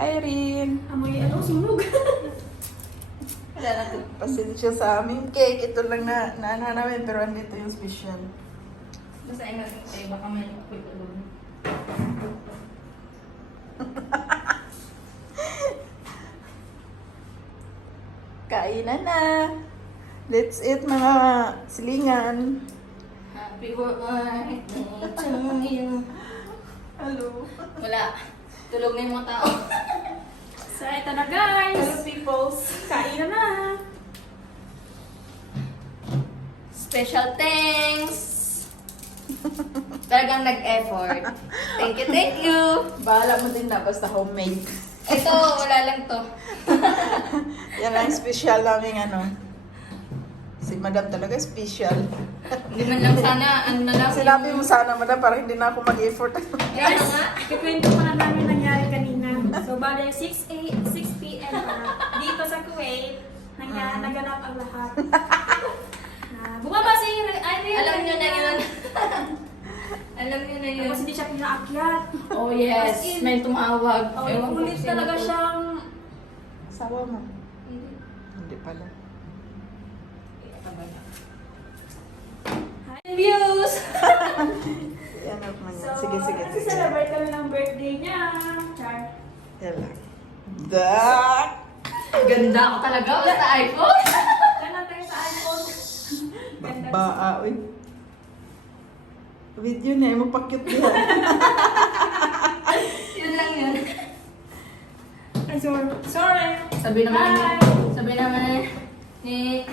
Irene. Amoy ano, sunog. Wala na. Pasensya sa aming cake. Ito lang na namin pero andito yung special. Basahin natin tayo, baka may quick doon. Kainan na. Let's eat mga silingan. Happy birthday to you. Hello. Wala. Tulog na yung mga tao. So, ito na guys. Hello peoples. Kain na. Special thanks! Talagang nag-effort. Thank you, thank you! Bahala mo din na basta homemade. Ito, wala lang to. Yan ang special namin ano. Si Madam talaga special. Hindi man lang sana, ano na lang. Sinabi mo sana Madam para hindi na ako mag-effort. Guys, nga. Kikwento ko na namin nangyari kanina. So, bale 6 p.m. pa. Dito sa Kuwait, naganap ang lahat. Bumaba si Irene. Alam nyo na yun. Alam nyo na yun. Tapos hindi siya pinaakyat. Oh yes, As in, may tumawag. Oh, Ewan ko ulit sino talaga to. siyang... Sawa mo. Hindi pala. Hi, views! Yan ako man yan. So, Sige, sige. sige. celebrate kami ng birthday niya. Char. Yan lang. Dak! Ganda ako talaga. Wala sa iPhone. Kaya tayo sa iPhone. Ganda. Baa, uy. Video na, magpakyut yan. Yun lang yun. Ay, sorry. Sorry. Sabi naman Bye. sabi naman ni